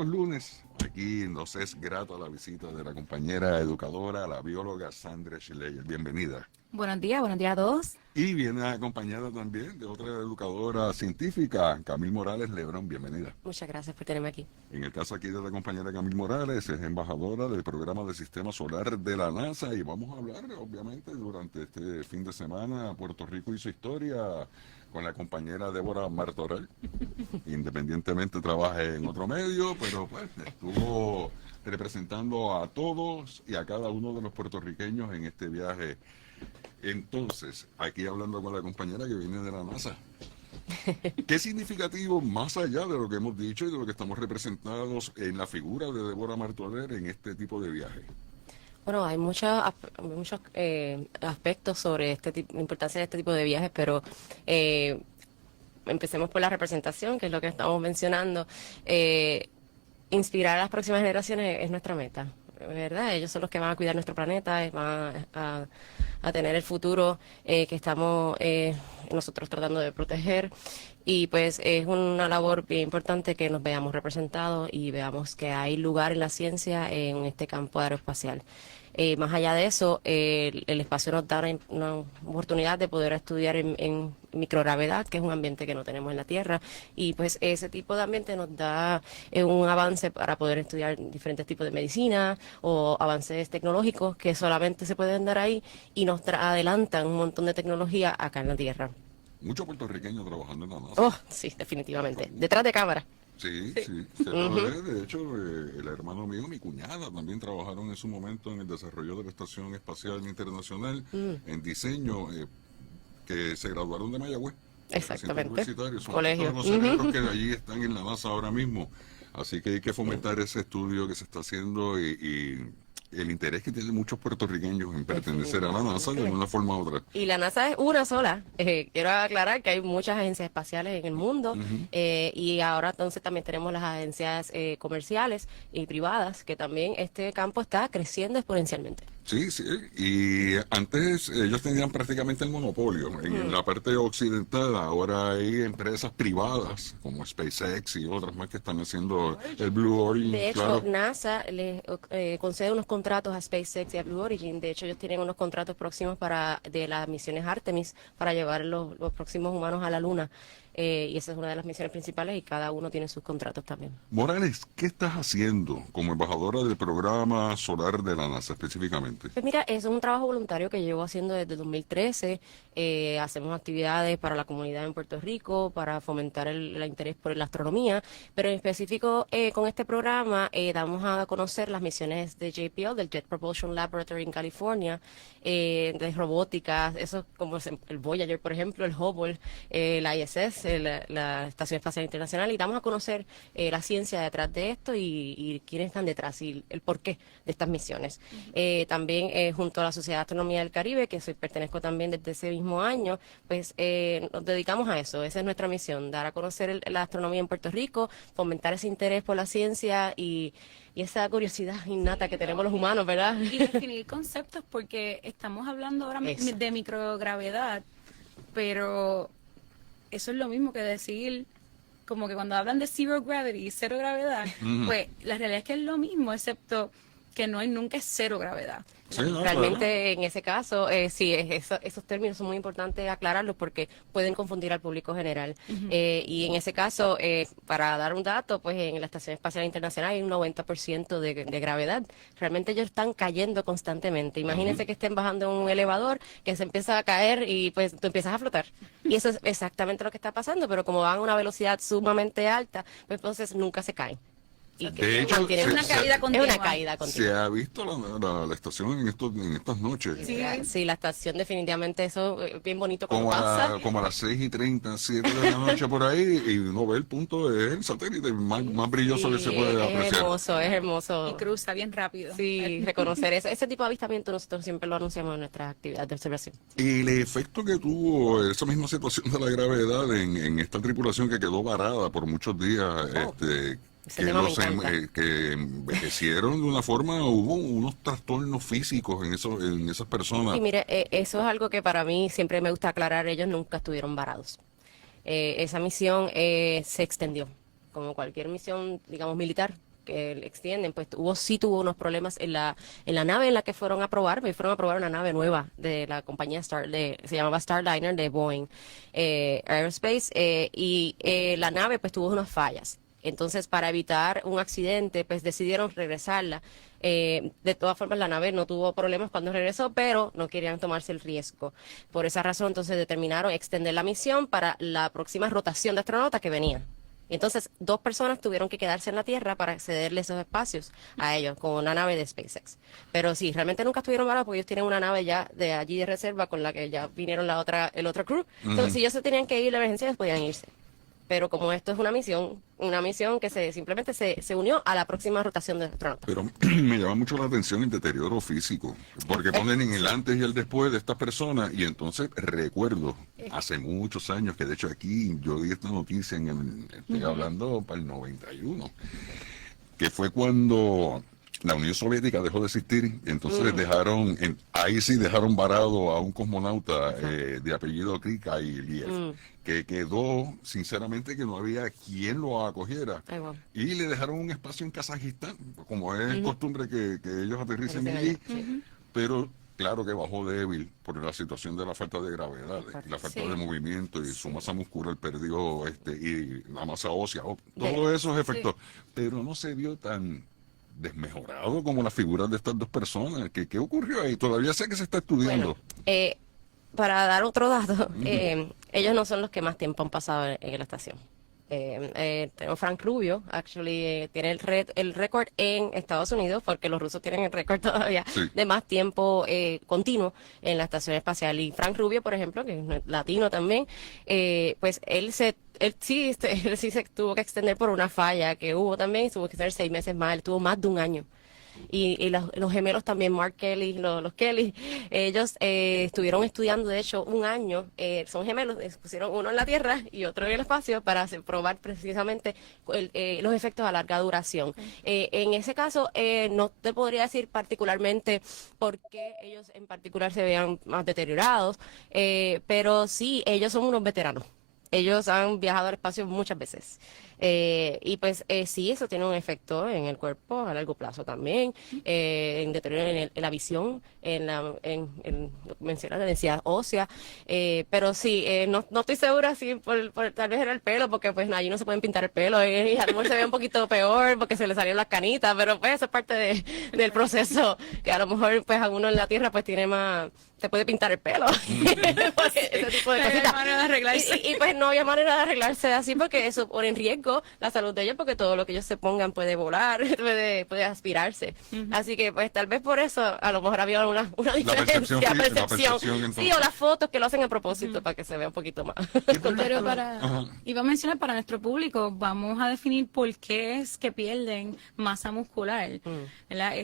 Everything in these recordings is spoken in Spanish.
Los lunes, aquí nos es grata la visita de la compañera educadora, la bióloga Sandra Schleyer. Bienvenida. Buenos días a todos. Y viene acompañada también de otra educadora científica, Camil Morales Lebrón. Bienvenida. Muchas gracias por tenerme aquí. En el caso aquí de la compañera Camil Morales, es embajadora del programa del Sistema Solar de la NASA y vamos a hablar, obviamente, durante este fin de semana, Puerto Rico y su historia, con la compañera Débora Martorell. Independientemente trabaje en otro medio, pero pues estuvo representando a todos y a cada uno de los puertorriqueños en este viaje. Entonces, aquí hablando con la compañera que viene de la NASA, ¿qué significativo, más allá de lo que hemos dicho y de lo que estamos representados en la figura de Débora Martorell en este tipo de viaje? Bueno, hay muchos aspectos sobre la importancia de este tipo de viajes, pero empecemos por la representación, que es lo que estamos mencionando. Inspirar a las próximas generaciones es nuestra meta, ¿verdad? Ellos son los que van a cuidar nuestro planeta, van a tener el futuro que estamos nosotros tratando de proteger. Y pues es una labor bien importante que nos veamos representados y veamos que hay lugar en la ciencia en este campo aeroespacial. Más allá de eso, el espacio nos da una oportunidad de poder estudiar en microgravedad, que es un ambiente que no tenemos en la Tierra, y pues ese tipo de ambiente nos da un avance para poder estudiar diferentes tipos de medicina o avances tecnológicos que solamente se pueden dar ahí y nos adelantan un montón de tecnología acá en la Tierra. Muchos puertorriqueños trabajando en la NASA. Oh, sí, definitivamente. Detrás de cámara. Sí, Sí. sí, de hecho, el hermano mío, mi cuñada, también trabajaron en su momento en el desarrollo de la Estación Espacial Internacional, en diseño, que se graduaron de Mayagüez, del recinto Exactamente. universitario. Son Colegio. todos los cerebros que allí están en la NASA ahora mismo. Así que hay que fomentar ese estudio que se está haciendo y el interés que tienen muchos puertorriqueños en pertenecer a la NASA de una forma u otra. Y la NASA es una sola. Quiero aclarar que hay muchas agencias espaciales en el mundo y ahora entonces también tenemos las agencias comerciales y privadas, que también este campo está creciendo exponencialmente. Sí, sí, y antes ellos tenían prácticamente el monopolio en la parte occidental. Ahora hay empresas privadas como SpaceX y otras más que están haciendo el Blue Origin, De hecho, claro. NASA le concede unos contratos a SpaceX y a Blue Origin. De hecho, ellos tienen unos contratos próximos de las misiones Artemis para llevar los próximos humanos a la Luna. Y esa es una de las misiones principales y cada uno tiene sus contratos también. Morales, ¿qué estás haciendo como embajadora del programa solar de la NASA específicamente? Pues mira, es un trabajo voluntario que llevo haciendo desde 2013. Hacemos actividades para la comunidad en Puerto Rico, para fomentar el interés por la astronomía, pero en específico con este programa damos a conocer las misiones de JPL, del Jet Propulsion Laboratory en California, de robótica, eso como el Voyager, por ejemplo, el Hubble, la ISS, la Estación Espacial Internacional, y damos a conocer la ciencia detrás de esto y quiénes están detrás y el porqué de estas misiones. También junto a la Sociedad de Astronomía del Caribe, que pertenezco también desde ese mismo año, pues nos dedicamos a eso. Esa es nuestra misión, dar a conocer la astronomía en Puerto Rico, fomentar ese interés por la ciencia y esa curiosidad innata que tenemos los humanos, ¿verdad? Y definir conceptos, porque estamos hablando ahora Eso. de microgravedad, pero eso es lo mismo que decir, como que cuando hablan de zero gravity, cero gravedad, pues la realidad es que es lo mismo, excepto que no hay nunca es cero gravedad. Sí, no, Realmente claro. en ese caso, sí, esos términos son muy importantes aclararlos porque pueden confundir al público general. Y en ese caso, para dar un dato, pues en la Estación Espacial Internacional hay un 90% de gravedad. Realmente ellos están cayendo constantemente. Imagínense que estén bajando en un elevador, que se empieza a caer y pues tú empiezas a flotar. Y eso es exactamente lo que está pasando, pero como van a una velocidad sumamente alta, pues entonces nunca se caen. Y que De hecho, mantienen Es una caída es continua. una caída continua. se ha visto la estación en estas noches. Sí. Sí, la estación definitivamente eso es bien bonito como Como pasa. como a las 6:30, 7 de la noche por ahí, y uno ve el punto del satélite más brilloso que se puede es apreciar. hermoso, es hermoso. Y cruza bien rápido. Sí, reconocer eso. Ese tipo de avistamiento nosotros siempre lo anunciamos en nuestras actividades de observación. Y el efecto que tuvo esa misma situación de la gravedad en esta tripulación que quedó varada por muchos días, Ese que tema me los encanta. que envejecieron de una forma, hubo unos trastornos físicos en esas personas. Y mire, eso es algo que para mí siempre me gusta aclarar, ellos nunca estuvieron varados. Esa misión se extendió, como cualquier misión, digamos, militar, que extienden, pues sí tuvo unos problemas en la nave en la que fueron a probar una nave nueva de la compañía se llamaba Starliner de Boeing Aerospace, y la nave pues tuvo unas fallas. Entonces, para evitar un accidente, pues decidieron regresarla. De todas formas, la nave no tuvo problemas cuando regresó, pero no querían tomarse el riesgo. Por esa razón, entonces determinaron extender la misión para la próxima rotación de astronautas que venía. Entonces, 2 personas tuvieron que quedarse en la Tierra para cederle esos espacios a ellos con una nave de SpaceX. Pero sí, realmente nunca estuvieron varados porque ellos tienen una nave ya de allí de reserva con la que ya vinieron el otro crew. Entonces, si ellos se tenían que ir de emergencia, ellos podían irse. Pero como esto es una misión que simplemente se unió a la próxima rotación de astronautas. Pero me llama mucho la atención el deterioro físico, porque ponen en el antes y el después de estas personas, y entonces recuerdo hace muchos años, que de hecho aquí yo di esta noticia estoy hablando para el 91, que fue cuando la Unión Soviética dejó de existir, entonces ahí sí dejaron varado a un cosmonauta de apellido Krikalev, que quedó, sinceramente, que no había quien lo acogiera. Wow. Y le dejaron un espacio en Kazajistán, como es costumbre que ellos aterricen allí, pero claro que bajó débil por la situación de la falta de gravedad, la falta de movimiento, y su masa muscular perdió, y la masa ósea, todos esos efectos, pero no se vio tan desmejorado como las figuras de estas 2 personas. ¿Qué ocurrió ahí? Todavía sé que se está estudiando. Bueno, para dar otro dato, ellos no son los que más tiempo han pasado en la estación. Tenemos Frank Rubio, tiene el récord en Estados Unidos, porque los rusos tienen el récord todavía de más tiempo continuo en la estación espacial. Y Frank Rubio, por ejemplo, que es latino también, pues él sí se tuvo que extender por una falla que hubo también, tuvo que estar 6 meses más, él tuvo más de un año. Y los gemelos también, Mark Kelly, los Kelly, ellos estuvieron estudiando, de hecho, un año, son gemelos, pusieron uno en la Tierra y otro en el espacio para probar precisamente los efectos a larga duración. En ese caso, no te podría decir particularmente por qué ellos en particular se vean más deteriorados, pero sí, ellos son unos veteranos. Ellos han viajado al espacio muchas veces. Y pues sí, eso tiene un efecto en el cuerpo a largo plazo también, en deterioro en la visión, menciona la densidad ósea, pero sí, no estoy segura si tal vez era el pelo, porque pues allí no se pueden pintar el pelo, y a lo mejor se ve un poquito peor porque se le salieron las canitas, pero pues eso es parte del proceso, que a lo mejor pues a uno en la Tierra pues tiene más, se puede pintar el pelo, ese tipo de cositas. Y pues no había manera de arreglarse así, porque eso pone en riesgo la salud de ellos, porque todo lo que ellos se pongan puede volar, puede aspirarse. Así que pues tal vez por eso a lo mejor había una diferencia, percepción. Sí, o las fotos que lo hacen a propósito para que se vea un poquito más. Pero iba a mencionar para nuestro público, vamos a definir por qué es que pierden masa muscular, ¿verdad?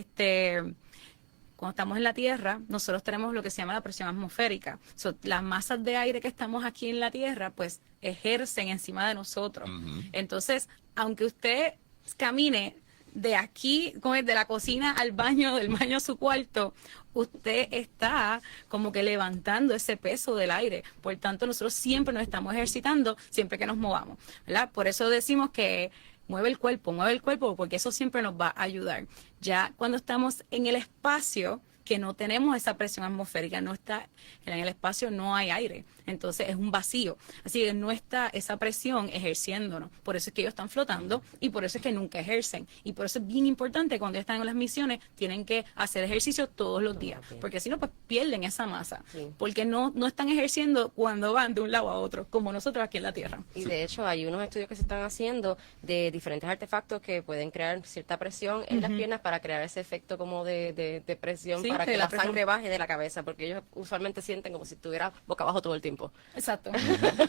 Cuando estamos en la Tierra, nosotros tenemos lo que se llama la presión atmosférica. Las masas de aire que estamos aquí en la Tierra, pues ejercen encima de nosotros. Entonces, aunque usted camine de aquí, de la cocina al baño, del baño a su cuarto, usted está como que levantando ese peso del aire. Por tanto, nosotros siempre nos estamos ejercitando, siempre que nos movamos, ¿verdad? Por eso decimos que mueve el cuerpo, porque eso siempre nos va a ayudar. Ya cuando estamos en el espacio, que no tenemos esa presión atmosférica, en el espacio no hay aire, entonces es un vacío, así que no está esa presión ejerciéndonos, por eso es que ellos están flotando y por eso es que nunca ejercen, y por eso es bien importante cuando están en las misiones, tienen que hacer ejercicio todos los días, porque si no pues pierden esa masa, porque no están ejerciendo cuando van de un lado a otro, como nosotros aquí en la Tierra. Y de hecho hay unos estudios que se están haciendo de diferentes artefactos que pueden crear cierta presión en las piernas para crear ese efecto como de presión, para que la sangre baje de la cabeza, porque ellos usualmente sienten como si estuviera boca abajo todo el tiempo. Exacto.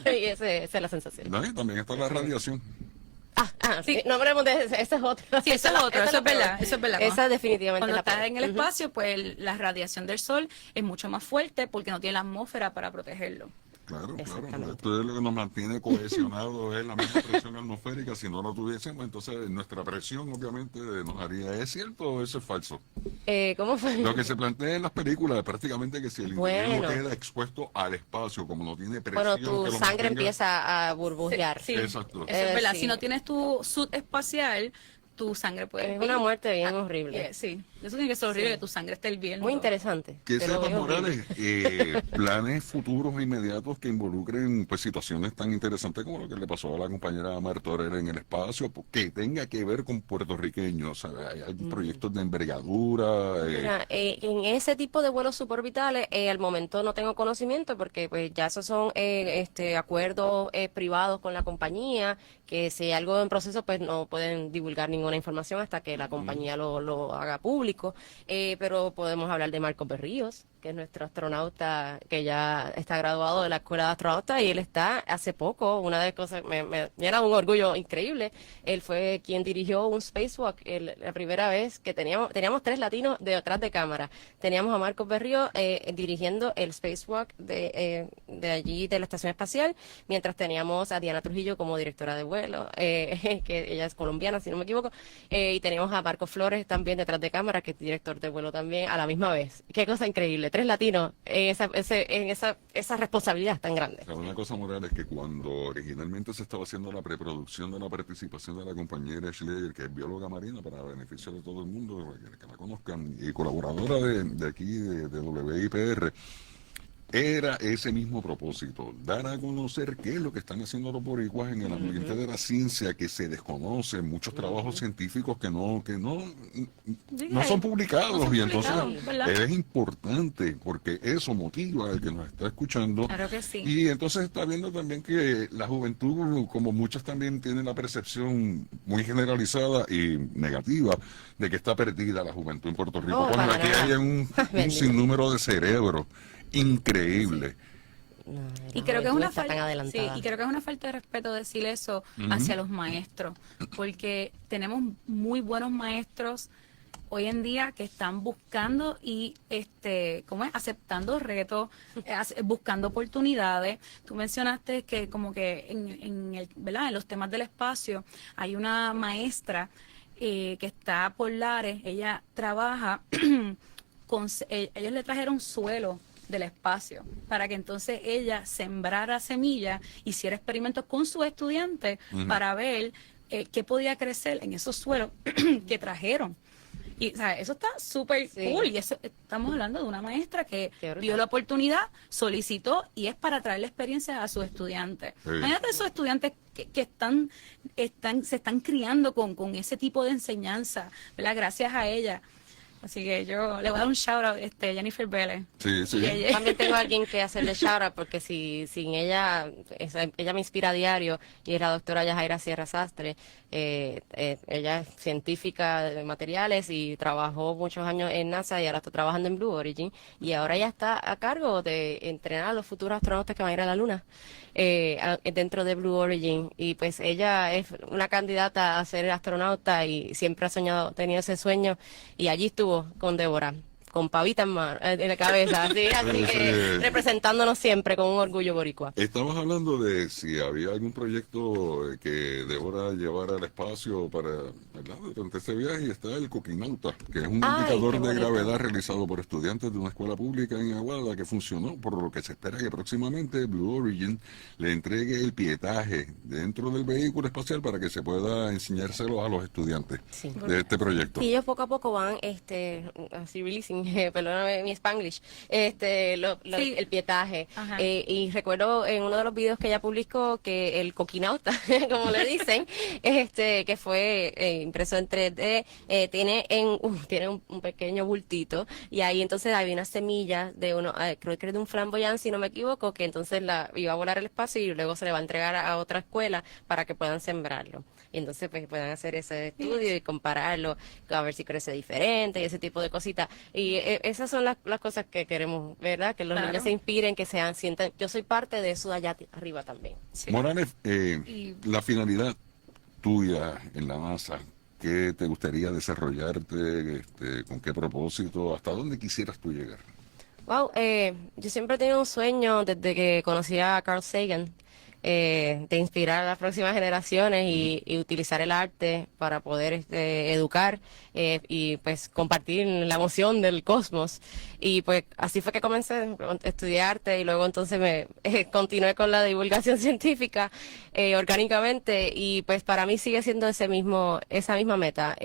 Y esa es la sensación. No, y también está la radiación. Sí, no hablemos de ese es otro. Sí, eso es otro, eso es verdad, eso es verdad. Esa definitivamente cuando es la estás peor. en el espacio, pues la radiación del sol es mucho más fuerte porque no tiene la atmósfera para protegerlo. Claro. Esto es lo que nos mantiene cohesionados, es la misma presión atmosférica. Si no lo tuviésemos, entonces nuestra presión obviamente nos haría. ¿Es cierto o eso es falso? ¿Cómo fue? Lo que se plantea en las películas es prácticamente que si el individuo queda expuesto al espacio, como no tiene presión, tu que sangre empieza a burbujear. Sí, exacto. Eso es verdad. Sí. Si no tienes tu suit espacial, tu sangre puede Es una muerte bien horrible. Sí, eso tiene que ser horrible, Sí. que tu sangre esté hirviendo. Muy interesante. Que pero sepas, es horrible. Morales, planes futuros e inmediatos que involucren pues situaciones tan interesantes como lo que le pasó a la compañera Martorell en el espacio, que tenga que ver con puertorriqueños. Hay proyectos de envergadura. Mira, en ese tipo de vuelos suborbitales, al momento no tengo conocimiento porque pues ya esos son acuerdos privados con la compañía, que si hay algo en proceso pues no pueden divulgar ninguna información hasta que la compañía lo haga público. Pero podemos hablar de Marcos Berríos, que es nuestro astronauta que ya está graduado de la Escuela de Astronautas y él está hace poco, una de las cosas, me llena un orgullo increíble, él fue quien dirigió un spacewalk la primera vez que teníamos 3 latinos detrás de cámara. Teníamos a Marcos Berríos dirigiendo el spacewalk de allí de la Estación Espacial, mientras teníamos a Diana Trujillo como directora de vuelo, que ella es colombiana, si no me equivoco, y teníamos a Marcos Flores también detrás de cámara, que es director de vuelo también, a la misma vez. Qué cosa increíble, 3 latinos en esa responsabilidad tan grande. O sea, una cosa, Morales, que cuando originalmente se estaba haciendo la preproducción de la participación de la compañera Schleyer, que es bióloga marina para beneficio de todo el mundo, que la conozcan, y colaboradora de aquí, de WIPR, era ese mismo propósito, dar a conocer qué es lo que están haciendo los boricuas en el ambiente de la ciencia, que se desconoce, muchos trabajos científicos que no son publicados, no son y entonces publicados, ¿verdad? es importante porque eso motiva al que nos está escuchando. Claro que sí. Y entonces está viendo también que la juventud, como muchos también tienen la percepción muy generalizada y negativa de que está perdida la juventud en Puerto Rico, Oh, cuando para aquí nada. hay un Bendito. sinnúmero de cerebros increíble. No, Y la creo que es juventud una está tan falta, adelantada. y creo que es una falta de respeto decir eso Ujú. hacia los maestros, porque tenemos muy buenos maestros hoy en día que están buscando y ¿cómo es? Aceptando retos, buscando oportunidades. Tú mencionaste que como que ¿verdad? En los temas del espacio hay una maestra que está por Lares, ella trabaja ellos le trajeron suelo del espacio para que entonces ella sembrara semillas, hiciera experimentos con sus estudiantes para ver qué podía crecer en esos suelos que trajeron. Y o sea, eso está súper Sí. cool. Y eso, estamos hablando de una maestra que Qué brutal. vio la oportunidad, solicitó y es para traerle experiencia a sus estudiantes. Sí. Imagínate esos estudiantes que se están criando con ese tipo de enseñanza, ¿verdad? Gracias a ella. Así que yo le voy a dar un shout out a Jennifer Vélez. Sí, sí. Y ella- También tengo a alguien que hacerle shout out porque sin ella, ella me inspira a diario y es la doctora Yajaira Sierra Sastre. Ella es científica de materiales y trabajó muchos años en NASA y ahora está trabajando en Blue Origin y ahora ella está a cargo de entrenar a los futuros astronautas que van a ir a la Luna dentro de Blue Origin y pues ella es una candidata a ser astronauta y siempre ha soñado, tenido ese sueño y allí estuvo con Débora. Con pavita en la cabeza, así que representándonos siempre con un orgullo boricua. Estabas hablando de si había algún proyecto que Débora llevara al espacio para, ¿verdad? Durante ese viaje, y está el Coquinauta, que es un Ay, indicador qué de bonito. gravedad realizado por estudiantes de una escuela pública en Aguada que funcionó, por lo que se espera que próximamente Blue Origin le entregue el pietaje dentro del vehículo espacial para que se pueda enseñárselo a los estudiantes Sí. de este proyecto. Y ellos poco a poco van, así releasing, perdóname mi Spanglish, Sí. el pietaje. Ajá. Y recuerdo en uno de los videos que ella publicó que el coquinauta, como le dicen, que fue impreso en 3D, tiene un pequeño bultito y ahí entonces había una semilla de creo que era de un flamboyán, si no me equivoco, que entonces la iba a volar al espacio y luego se le va a entregar a otra escuela para que puedan sembrarlo. Y entonces pues puedan hacer ese estudio y compararlo, a ver si crece diferente y ese tipo de cositas. Y esas son las cosas que queremos, ¿verdad? Que los Claro. niños se inspiren, que sientan, yo soy parte de eso de allá arriba también. Sí. Morales, Y- la finalidad tuya en la NASA, ¿qué te gustaría desarrollarte? ¿Con qué propósito? ¿Hasta dónde quisieras tú llegar? Wow, yo siempre he tenido un sueño desde que conocí a Carl Sagan. de inspirar a las próximas generaciones y utilizar el arte para poder educar y pues compartir la emoción del cosmos. Y pues así fue que comencé, estudié arte y luego entonces me continué con la divulgación científica orgánicamente, y pues para mí sigue siendo esa misma meta.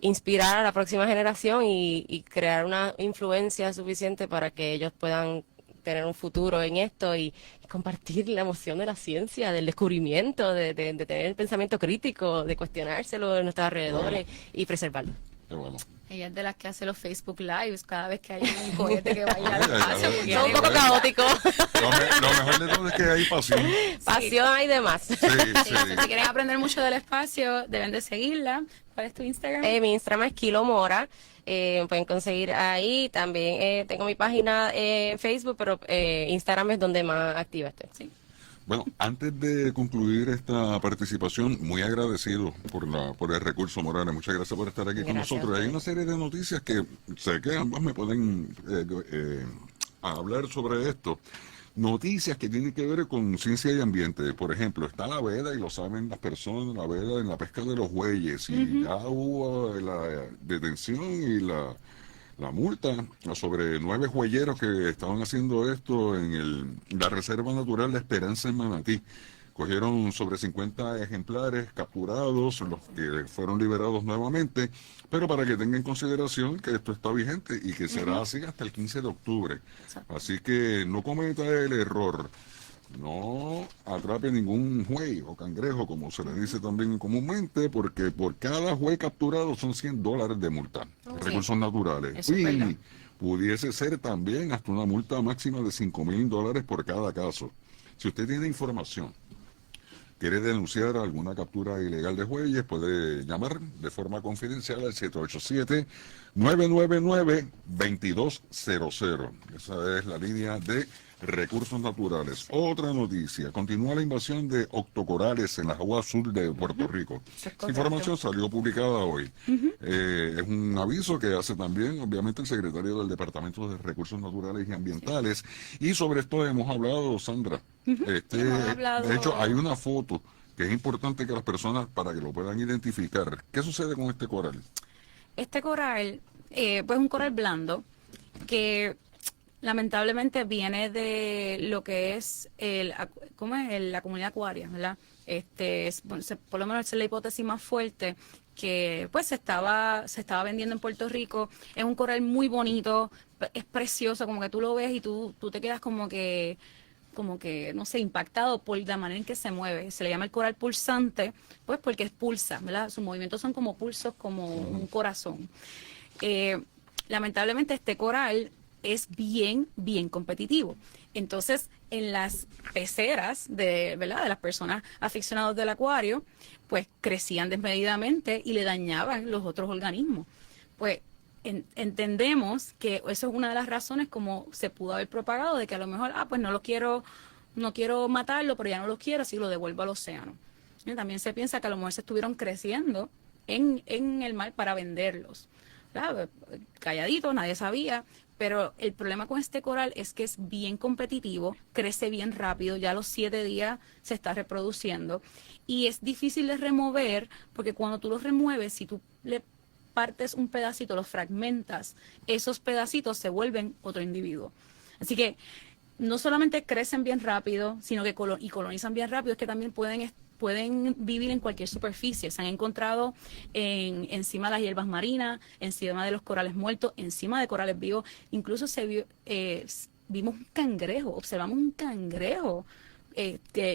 Inspirar a la próxima generación y crear una influencia suficiente para que ellos puedan tener un futuro en esto y compartir la emoción de la ciencia, del descubrimiento, de tener el pensamiento crítico, de cuestionárselo de nuestros alrededores y preservarlo. Qué bueno. Ella es de las que hace los Facebook Lives cada vez que hay un cohete que vaya al espacio. porque Es un poco ella- caótico. Lo mejor de todo es que hay pasión. Pasión hay de más. Sí, Sí, sí. si quieren aprender mucho del espacio, deben de seguirla. ¿Cuál es tu Instagram? Mi Instagram es Kilo Mora. Pueden conseguir ahí. También tengo mi página en Facebook, pero Instagram es donde más activa estoy. Sí. Bueno, antes de concluir esta participación, muy agradecido por el recurso, Morales. Muchas gracias por estar aquí con Gracias a nosotros. Hay ustedes. una serie de noticias que sé que ambas me pueden hablar sobre esto. Noticias que tienen que ver con ciencia y ambiente. Por ejemplo, está la veda, y lo saben las personas, la veda en la pesca de los bueyes. Y ya hubo la detención y la multa sobre 9 jueyeros que estaban haciendo esto en la Reserva Natural La Esperanza en Manatí. Cogieron sobre 50 ejemplares capturados, los que fueron liberados nuevamente, pero para que tengan en consideración que esto está vigente y que será así hasta el 15 de octubre. Exacto. Así que no cometa el error. No atrape ningún juey o cangrejo, como se le dice también comúnmente, porque por cada juey capturado son $100 de multa. Recursos naturales. Eso es Y verdad. pudiese ser también hasta una multa máxima de $5,000 por cada caso. Si usted tiene información, quiere denunciar alguna captura ilegal de jueyes, puede llamar de forma confidencial al 787-999-2200. Esa es la línea de recursos naturales. Otra noticia: continúa la invasión de octocorales en las aguas sur de Puerto Rico. Eso es Esta información salió publicada hoy. Es un aviso que hace también, obviamente, el secretario del Departamento de Recursos Naturales y Ambientales. Y sobre esto hemos hablado, Sandra. Hemos hablado. De hecho, hay una foto que es importante que las personas, para que lo puedan identificar. ¿Qué sucede con este coral? Este coral, pues un coral blando que lamentablemente viene de lo que es ¿cómo es? La comunidad acuaria, ¿verdad? Bueno, por lo menos esa es la hipótesis más fuerte, que pues se estaba vendiendo en Puerto Rico. Es un coral muy bonito, es precioso, como que tú lo ves y tú te quedas como que, no sé, impactado por la manera en que se mueve. Se le llama el coral pulsante, pues porque pulsa, ¿verdad? Sus movimientos son como pulsos, como un corazón. Lamentablemente este coral es bien, bien competitivo. Entonces, en las peceras ¿verdad? De las personas aficionadas del acuario, pues crecían desmedidamente y le dañaban los otros organismos. Pues entendemos que eso es una de las razones como se pudo haber propagado, de que a lo mejor, pues no quiero matarlo, pero ya no lo quiero, así lo devuelvo al océano. Y también se piensa que a lo mejor se estuvieron creciendo en el mar para venderlos. Claro, calladito, nadie sabía, pero el problema con este coral es que es bien competitivo, crece bien rápido, ya a los 7 días se está reproduciendo y es difícil de remover, porque cuando tú los remueves, si tú le partes un pedacito, los fragmentas, esos pedacitos se vuelven otro individuo. Así que no solamente crecen bien rápido, sino que colonizan bien rápido, es que también pueden vivir en cualquier superficie. Se han encontrado encima de las hierbas marinas, encima de los corales muertos, encima de corales vivos. Incluso vimos un cangrejo, observamos un cangrejo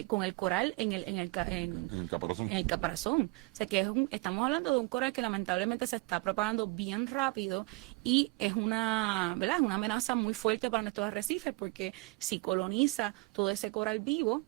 con el coral en el caparazón. en el caparazón. O sea que estamos hablando de un coral que lamentablemente se está propagando bien rápido y es ¿verdad? Es una amenaza muy fuerte para nuestros arrecifes, porque si coloniza todo ese coral vivo,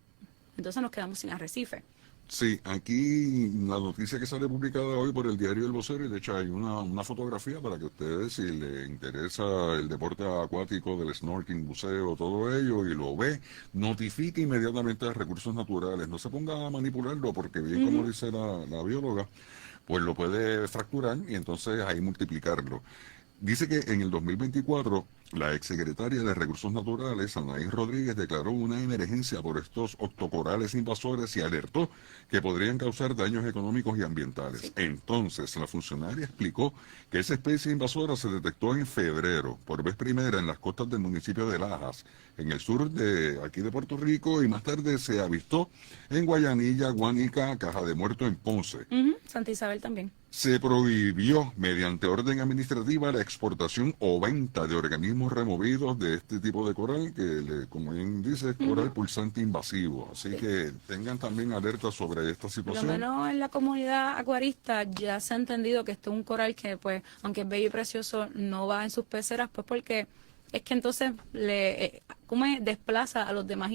entonces nos quedamos sin arrecife. Sí, aquí la noticia que sale publicada hoy por el diario El Vocero, y de hecho hay una fotografía para que ustedes, si les interesa el deporte acuático, del snorkeling, buceo, todo ello, y lo ve, notifique inmediatamente a Recursos Naturales. No se ponga a manipularlo, porque bien como dice la bióloga, pues lo puede fracturar y entonces ahí multiplicarlo. Dice que en el 2024 la exsecretaria de Recursos Naturales, Anaís Rodríguez, declaró una emergencia por estos octocorales invasores y alertó que podrían causar daños económicos y ambientales. Entonces, la funcionaria explicó que esa especie invasora se detectó en febrero, por vez primera en las costas del municipio de Lajas, en el sur de aquí de Puerto Rico, y más tarde se avistó en Guayanilla, Guánica, Caja de Muerto en Ponce. Santa Isabel también. Se prohibió mediante orden administrativa la exportación o venta de organismos removidos de este tipo de coral, que como bien dice, es coral pulsante invasivo. Así que tengan también alerta sobre esta Por lo situación. menos en la comunidad acuarista ya se ha entendido que esto es un coral que, pues, aunque es bello y precioso, no va en sus peceras, pues porque es que entonces desplaza a los demás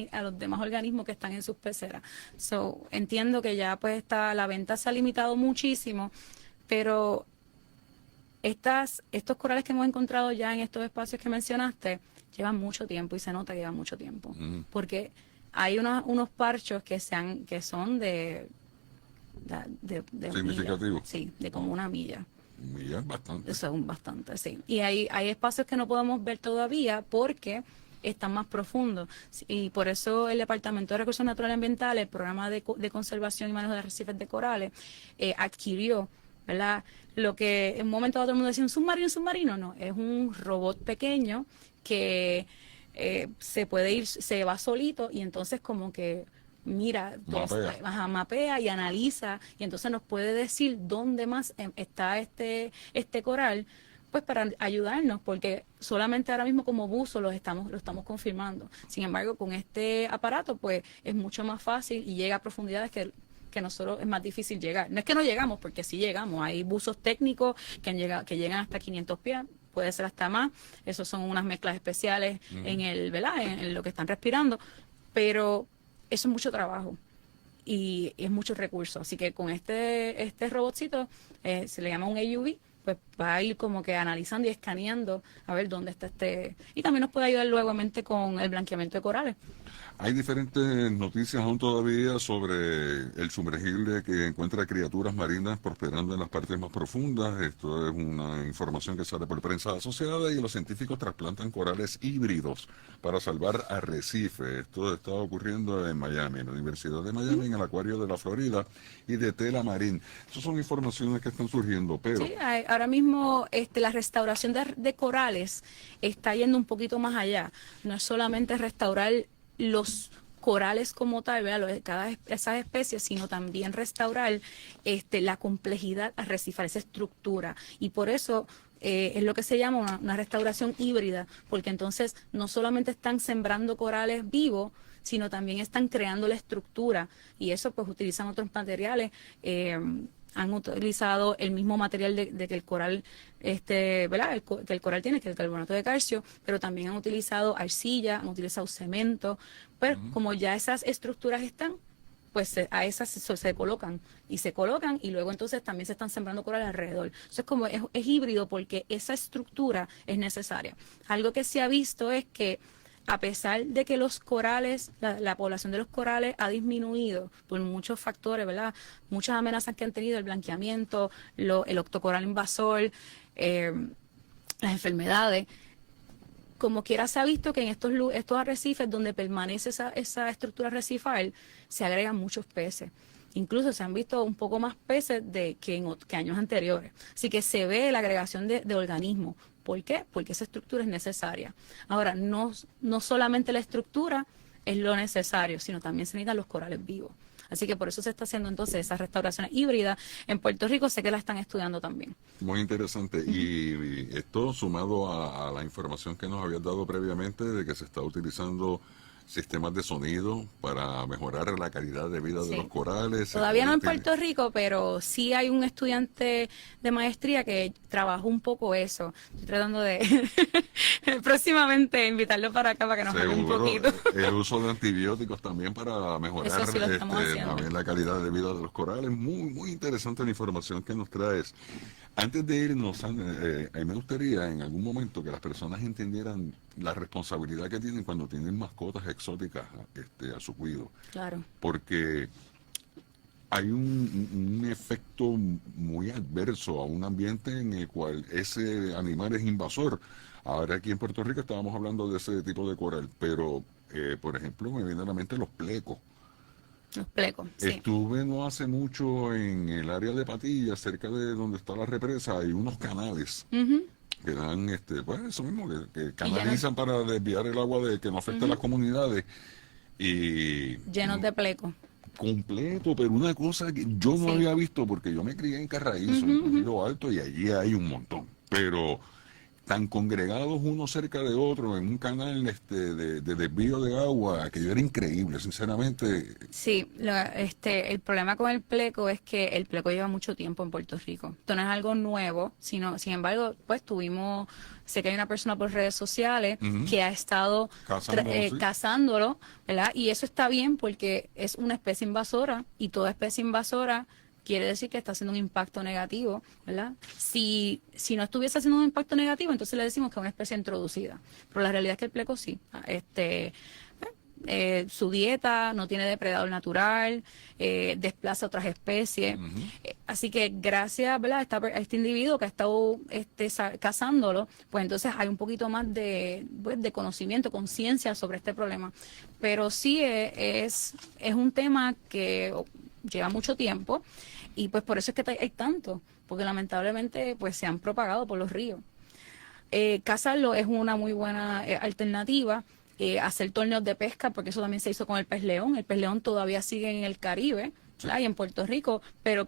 organismos que están en sus peceras. So, entiendo que ya pues la venta se ha limitado muchísimo, pero estos corales que hemos encontrado ya en estos espacios que mencionaste llevan mucho tiempo y se nota que llevan mucho tiempo, porque hay unos parchos que son de Significativo. milla, sí, de como una milla. Mira, bastante. Son bastante, sí. Y hay espacios que no podemos ver todavía porque están más profundos. Y por eso el Departamento de Recursos Naturales y Ambientales, el Programa de Conservación y Manejo de Arrecifes de Corales, adquirió, ¿verdad? Lo que en un momento dado todo el mundo decía, ¿un submarino? No, es un robot pequeño que se va solito y entonces como que mira, mapea y analiza y entonces nos puede decir dónde más está este coral, pues para ayudarnos, porque solamente ahora mismo como buzo lo estamos confirmando. Sin embargo, con este aparato pues es mucho más fácil y llega a profundidades que nosotros es más difícil llegar. No es que no llegamos, porque sí llegamos. Hay buzos técnicos que llegan hasta 500 pies, puede ser hasta más. Esos son unas mezclas especiales ¿verdad? En lo que están respirando, pero eso es mucho trabajo y es mucho recurso. Así que con este robotcito, se le llama un AUV, pues va a ir como que analizando y escaneando a ver dónde está y también nos puede ayudar luego con el blanqueamiento de corales. Hay diferentes noticias aún todavía sobre el sumergible que encuentra criaturas marinas prosperando en las partes más profundas. Esto es una información que sale por prensa asociada y los científicos trasplantan corales híbridos para salvar arrecifes. Esto está ocurriendo en Miami, en la Universidad de Miami, en el Acuario de la Florida y de Tela Marín. Esas son informaciones que están surgiendo, pero... Sí, ahora mismo la restauración de corales está yendo un poquito más allá. No es solamente restaurar los corales como tal, ¿verdad? Esas especies, sino también restaurar la complejidad arrecifal, esa estructura. Y por eso es lo que se llama una restauración híbrida, porque entonces no solamente están sembrando corales vivos, sino también están creando la estructura. Y eso pues utilizan otros materiales. Han utilizado el mismo material de que el coral, ¿verdad? Que el coral tiene, que es el carbonato de calcio, pero también han utilizado arcilla, han utilizado cemento, pero como ya esas estructuras están, pues a esas se colocan y luego entonces también se están sembrando corales alrededor. Eso es como, es híbrido porque esa estructura es necesaria. Algo que se ha visto es que a pesar de que los corales, la población de los corales ha disminuido por muchos factores, ¿verdad? Muchas amenazas que han tenido, el blanqueamiento, el octocoral invasor, las enfermedades. Como quiera se ha visto que en estos arrecifes donde permanece esa estructura arrecifal, se agregan muchos peces. Incluso se han visto un poco más peces que años anteriores. Así que se ve la agregación de organismos. ¿Por qué? Porque esa estructura es necesaria. Ahora, no solamente la estructura es lo necesario, sino también se necesitan los corales vivos. Así que por eso se está haciendo entonces esas restauraciones híbridas. En Puerto Rico sé que la están estudiando también. Muy interesante. Y esto sumado a la información que nos habías dado previamente de que se está utilizando sistemas de sonido para mejorar la calidad de vida de los corales. Todavía no en Puerto Rico, pero sí hay un estudiante de maestría que trabajó un poco eso. Estoy tratando de próximamente invitarlo para acá para que nos hable un poquito. El uso de antibióticos también para mejorar Eso sí lo estamos haciendo. también la calidad de vida de los corales. Muy, muy interesante la información que nos traes. Antes de irnos, a mí me gustaría en algún momento que las personas entendieran la responsabilidad que tienen cuando tienen mascotas exóticas a su cuidado. Claro. Porque hay un efecto muy adverso a un ambiente en el cual ese animal es invasor. Ahora aquí en Puerto Rico estábamos hablando de ese tipo de coral, pero por ejemplo me viene a la mente los plecos. Los plecos, sí. Estuve no hace mucho en el área de Patillas, cerca de donde está la represa, hay unos canales Ujú. que dan, pues eso mismo, que Y llenos, canalizan para desviar el agua de que no afecte a las comunidades. Y llenos de plecos. completo, pero una cosa que yo no Sí. había visto porque yo me crié en Carraízo, en Trujillo Alto, y allí hay un montón. Pero tan congregados uno cerca de otro en un canal de desvío de agua, que yo era increíble, sinceramente. Sí, el problema con el pleco es que el pleco lleva mucho tiempo en Puerto Rico. Esto no es algo nuevo, sino, sin embargo, pues sé que hay una persona por redes sociales que ha estado Cazándolo, sí. cazándolo, ¿verdad? Y eso está bien porque es una especie invasora y toda especie invasora quiere decir que está haciendo un impacto negativo, ¿verdad? Si no estuviese haciendo un impacto negativo, entonces le decimos que es una especie introducida. Pero la realidad es que el pleco sí. Su dieta no tiene depredador natural, desplaza otras especies. Así que gracias, ¿verdad? a este individuo que ha estado cazándolo, pues entonces hay un poquito más de conocimiento, conciencia sobre este problema. Pero sí es un tema que lleva mucho tiempo y pues por eso es que hay tanto, porque lamentablemente pues se han propagado por los ríos. Cazarlo es una muy buena alternativa. Hacer torneos de pesca, porque eso también se hizo con el pez león. El pez león todavía sigue en el Caribe, ¿verdad? Y en Puerto Rico, pero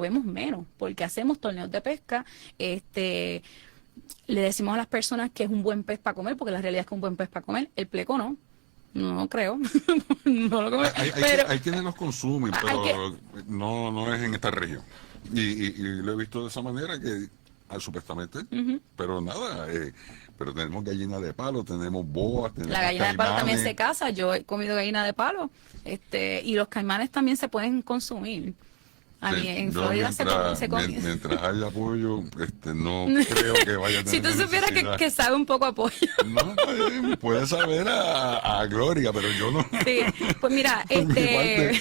vemos menos, porque hacemos torneos de pesca. Le decimos a las personas que es un buen pez para comer, porque la realidad es que es un buen pez para comer. El pleco no. No creo. No lo come. Hay quienes los consumen, pero no es en esta región. Y lo he visto de esa manera que supuestamente, pero nada, pero tenemos gallina de palo, tenemos boas, tenemos La gallina de palo también caimanes. se caza. Yo he comido gallina de palo. Y los caimanes también se pueden consumir. A mí en Yo Florida se come. mientras haya pollo, no creo que vaya a tener Si tú supieras necesidad. que sabe un poco a pollo. No, puede saber a Gloria, pero yo no. Sí, pues mira, Por mi parte.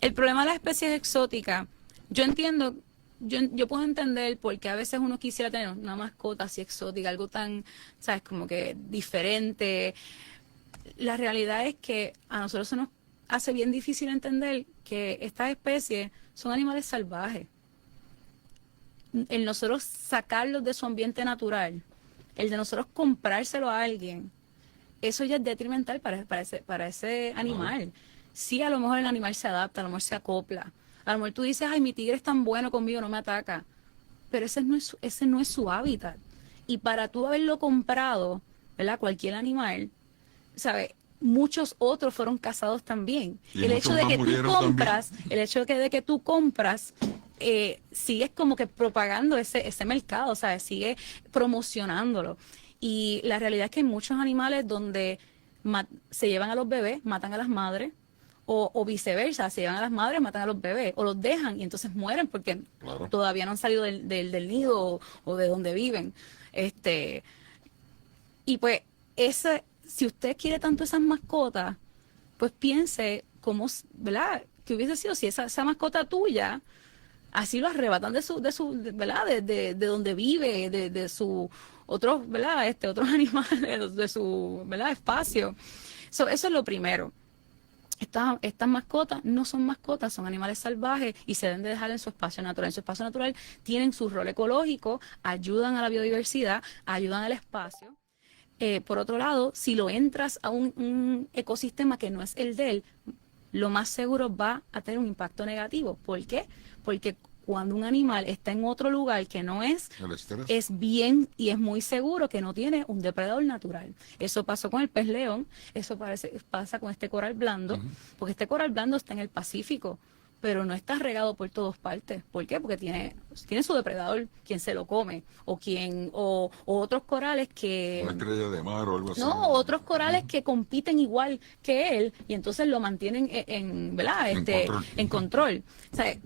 el problema de las especies exóticas, yo entiendo, yo puedo entender porque a veces uno quisiera tener una mascota así exótica, algo tan, sabes, como que diferente. La realidad es que a nosotros se nos hace bien difícil entender que estas especies son animales salvajes. El nosotros sacarlos de su ambiente natural, el de nosotros comprárselo a alguien, eso ya es detrimental para ese animal. Sí, a lo mejor el animal se adapta, a lo mejor se acopla. A lo mejor tú dices, ay, mi tigre es tan bueno conmigo, no me ataca. Pero ese no es su hábitat. Y para tú haberlo comprado, ¿verdad? Cualquier animal, ¿sabes? Muchos otros fueron cazados también. Y El muchos hecho de más que tú murieron compras, el hecho de que tú compras, sigues como que propagando ese mercado, ¿sabes? Sigue promocionándolo. Y la realidad es que hay muchos animales donde se llevan a los bebés, matan a las madres, o viceversa, se llevan a las madres, matan a los bebés, o los dejan y entonces mueren porque Claro. todavía no han salido del nido o de donde viven. Y pues, si usted quiere tanto esas mascotas, pues piense cómo, ¿verdad? Que hubiese sido si esa mascota tuya, así lo arrebatan ¿verdad? De donde vive, de su otros, ¿verdad? Otros animales, de su, ¿verdad? Espacio. Eso es lo primero. Estas mascotas no son mascotas, son animales salvajes y se deben de dejar en su espacio natural. En su espacio natural tienen su rol ecológico, ayudan a la biodiversidad, ayudan al espacio. Por otro lado, si lo entras a un ecosistema que no es el de él, lo más seguro va a tener un impacto negativo. ¿Por qué? Porque cuando un animal está en otro lugar que no es, El estrés. es bien y es muy seguro que no tiene un depredador natural. Eso pasó con el pez león, eso pasa con este coral blando, porque este coral blando está en el Pacífico, pero no está regado por todas partes. ¿Por qué? Porque tiene su depredador, quien se lo come, o otros corales que... Una estrella de mar o algo así. No, otros corales que compiten igual que él y entonces lo mantienen ¿verdad? control. En control. O sea,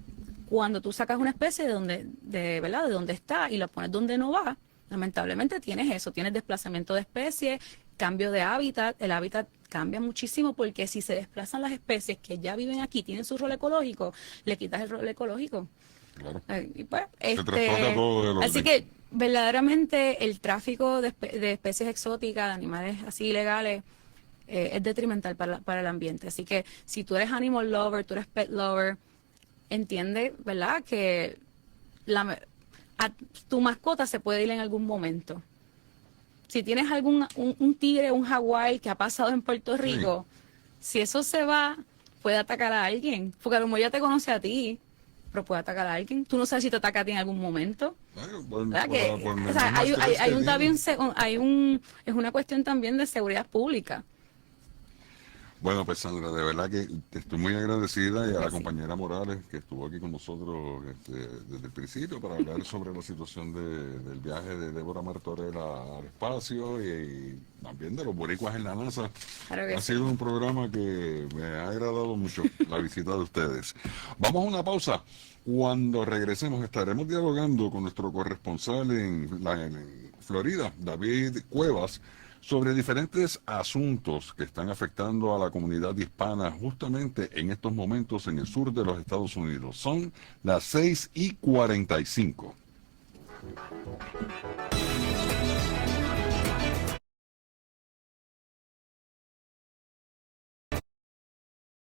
cuando tú sacas una especie ¿verdad? De donde está y la pones donde no va, lamentablemente tienes eso, tienes desplazamiento de especies, cambio de hábitat, el hábitat cambia muchísimo porque si se desplazan las especies que ya viven aquí, tienen su rol ecológico, le quitas el rol ecológico. Claro. Y pues, Se trastoca todo el así orden. que verdaderamente el tráfico de especies exóticas, de animales así ilegales, es detrimental para el ambiente. Así que si tú eres animal lover, tú eres pet lover, entiende, ¿verdad? Que tu mascota se puede ir en algún momento. Si tienes un tigre, un jaguar que ha pasado en Puerto Rico, si eso se va, puede atacar a alguien. Porque a lo mejor ya te conoce a ti, pero puede atacar a alguien. Tú no sabes si te ataca a ti en algún momento. ¿Verdad? O sea, es una cuestión también de seguridad pública. Bueno, pues Sandra, de verdad que te estoy muy agradecida y a la compañera Morales que estuvo aquí con nosotros desde el principio para hablar sobre la situación del viaje de Débora Martorell al espacio y también de los boricuas en la NASA. Claro que Ha sí. sido un programa que me ha agradado mucho la visita de ustedes. Vamos a una pausa. Cuando regresemos estaremos dialogando con nuestro corresponsal en Florida, David Cuevas, sobre diferentes asuntos que están afectando a la comunidad hispana justamente en estos momentos en el sur de los Estados Unidos. Son las 6:45.